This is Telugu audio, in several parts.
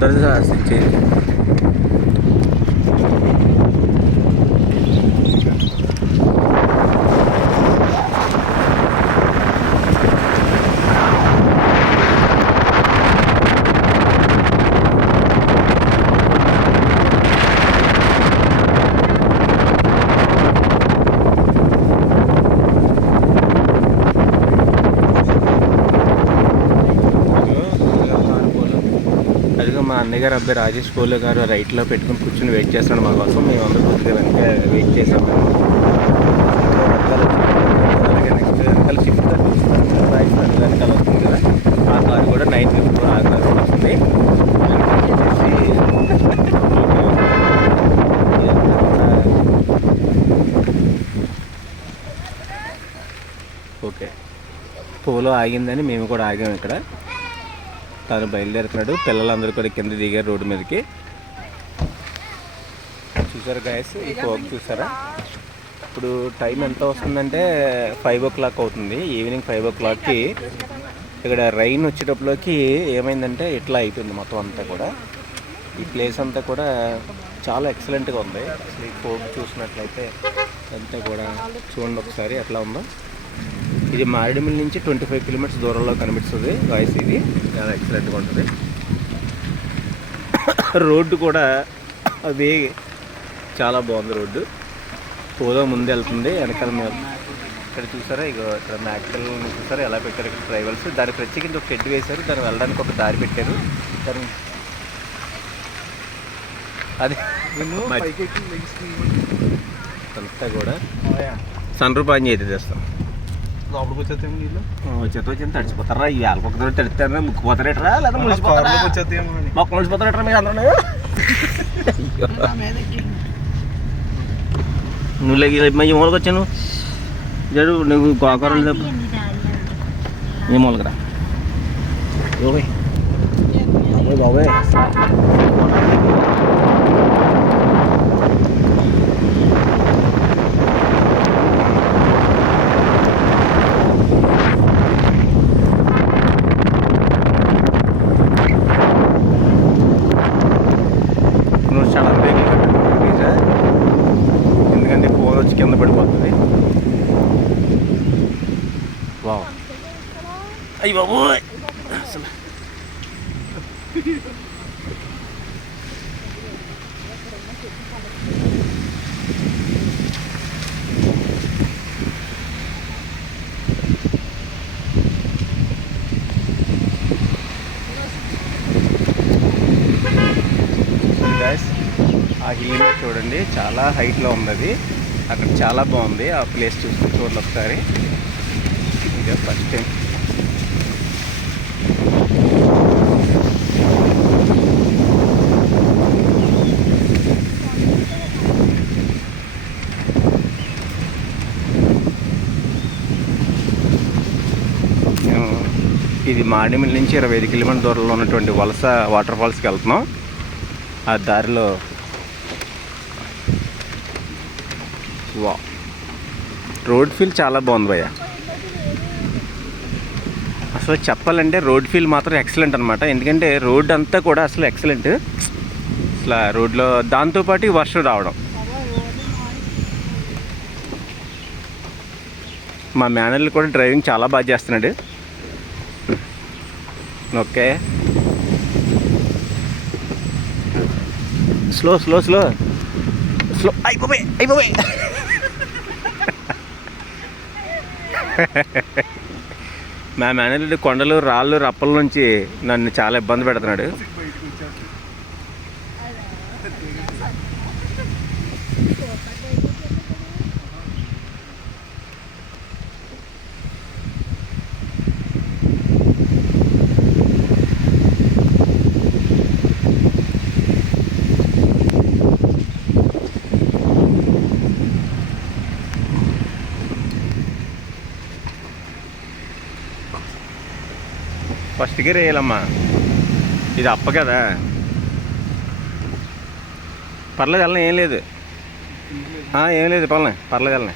బాగుంటుంది స్విచ్. అదిగో మా అన్నయ్య గారు అబ్బాయి రాజేష్ పోలే గారు రైట్లో పెట్టుకుని కూర్చొని వెయిట్ చేస్తున్నాడు మా కోసం. మేము అందరూ కొద్దిగా వెనక వెయిట్ చేసాము. అలాగే నెక్స్ట్ వెనకాల షిఫ్ట్ కార్ చూస్తున్నాను, రాజస్థాన్ వెనకాల వస్తుంది కదా, ఆ కారు కూడా 954 ఆ కారు కూడా వస్తుంది. ఓకే, పోలో ఆగిందని మేము కూడా ఆగాము ఇక్కడ. తను బయలుదేరుతున్నాడు, పిల్లలందరూ కూడా కింద దిగారు రోడ్డు మీదకి. చూసారా గాయస్, ఈ ఫోగ్ చూసారా? ఇప్పుడు టైం ఎంత వస్తుందంటే 5 o'clock అవుతుంది, ఈవినింగ్ 5 o'clockకి. ఇక్కడ రైన్ వచ్చేటప్పటికి ఏమైందంటే ఇట్లా అయిపోయింది మొత్తం అంతా కూడా. ఈ ప్లేస్ అంతా కూడా చాలా ఎక్సలెంట్గా ఉంది. అసలు ఈ ఫోగ్ చూసినట్లయితే అంతా కూడా చూడండి ఒకసారి ఎట్లా ఉందో. ఇది మారేడుమిల్లి నుంచి 25 kilometers దూరంలో కనిపిస్తుంది గాయస్. ఇది చాలా ఎక్సలెంట్గా ఉంటుంది. రోడ్డు కూడా అది చాలా బాగుంది. రోడ్డు పోలో ముందు వెళ్తుంది, వెనకాల ఇక్కడ చూసారా, ఇక ఇక్కడ మ్యాక్సికల్ చూసారా ఎలా పెట్టారు ఇక్కడ ట్రైవల్స్. దానికి ప్రత్యేకించి ఒక షెడ్ వేశారు, దాన్ని వెళ్ళడానికి ఒక దారి పెట్టారు. దాని అది అంతా కూడా సన్ రూప్ ఆన్ చేతి తెస్తాం. లోపలికి వచ్చేస్తాము నీళ్ళు వచ్చేతో తడిచిపోతారా? ఈ ఆల్పొక్కతో తడిస్తారా? ముక్కుపోతారేట్రా లేదా వచ్చేస్తాము మొక్క ముడిచిపోతారేట్రా మీకు అందరూ? నువ్వు ఈ మూలకి వచ్చాను జడు, నువ్వు గోకరలు తప్ప ఈ మూలకరా బాబాయ్. నువ్వు చాలా బ్రేకులు కట్టా, ఎందుకంటే ఫోన్ వచ్చి కింద పడిపోతుంది. వావ్, అయ్యి బాబోయ్ అసలు ఆ హిల్ చూడండి, చాలా హైట్లో ఉంది అది. అక్కడ చాలా బాగుంది ఆ ప్లేస్. చూడండి ఒకసారి, ఇక ఫస్ట్ టైం ఇది మారేడుమిల్లి నుంచి 25 kilometers దూరంలో ఉన్నటువంటి వలస వాటర్ ఫాల్స్కి వెళ్తున్నాం. ఆ దారిలో వా రోడ్ ఫీల్ చాలా బాగుంది భయ్య. అసలు చెప్పాలంటే రోడ్ ఫీల్ మాత్రం ఎక్సలెంట్ అనమాట. ఎందుకంటే రోడ్ అంతా కూడా అసలు ఎక్సలెంట్. అసలు రోడ్లో దాంతోపాటు వర్షం రావడం. మా మేనర్లు కూడా డ్రైవింగ్ చాలా బాగా చేస్తున్నాడు. Okay, slow slow slow slow. అయిపోయి అయిపోయి మా మేనేజర్ కొండలు రాళ్ళు రప్పల నుంచి నన్ను చాలా ఇబ్బంది పెడుతున్నాడు. ఫస్ట్ గేర్ వేయాలమ్మా, ఇది అప్ప కదా. పర్లేదు వెళ్ళినా, ఏం లేదు ఏం లేదు, పర్లేదు వెళ్ళినా.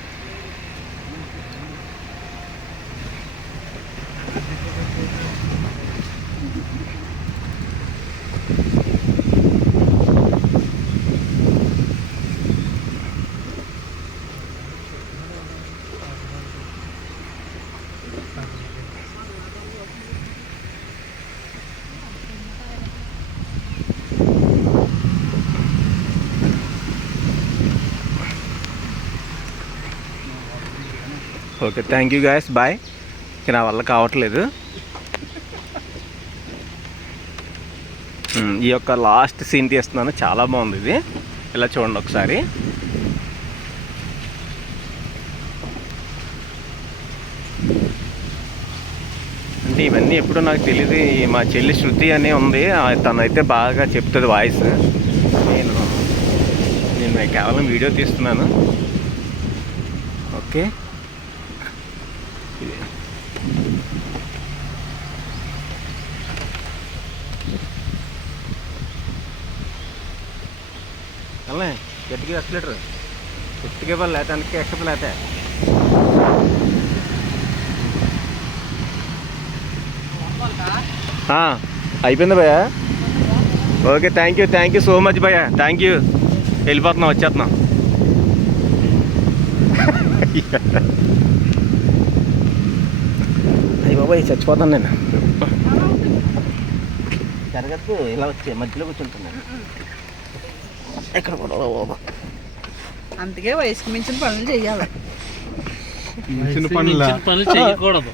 Okay thank you guys bye. ఇక నా వల్ల కావట్లేదు. ఈ యొక్క లాస్ట్ సీన్ తీస్తున్నాను, చాలా బాగుంది ఇది. ఇలా చూడండి ఒకసారి. అంటే ఇవన్నీ ఎప్పుడూ నాకు తెలియదు. మా చెల్లి శృతి అని ఉంది, తనైతే బాగా చెప్తుంది వాయిస్. నేను కేవలం వీడియో తీస్తున్నాను. ఓకే అలా గట్టిగా ఎక్సలేటర్ గట్టిగా ఇవ్వాలి, లేకపోతే అందుకే ఎక్కదు. లేకపోతే అయిపోయింది భయ్యా. Okay thank you so much భయ్యా, థ్యాంక్ యూ. వెళ్ళిపోతున్నాం, వచ్చేస్తున్నాం. అయ్యి బాబాయ్ చచ్చిపోతాను నేను. జరగద్దు, ఇలా వచ్చే మధ్యలో కూర్చుంటున్నాను. ఎక్కడ కూడా అందుకే వయసుకు మించిన పనులు చెయ్యాలి. పనులు చేయకూడదు.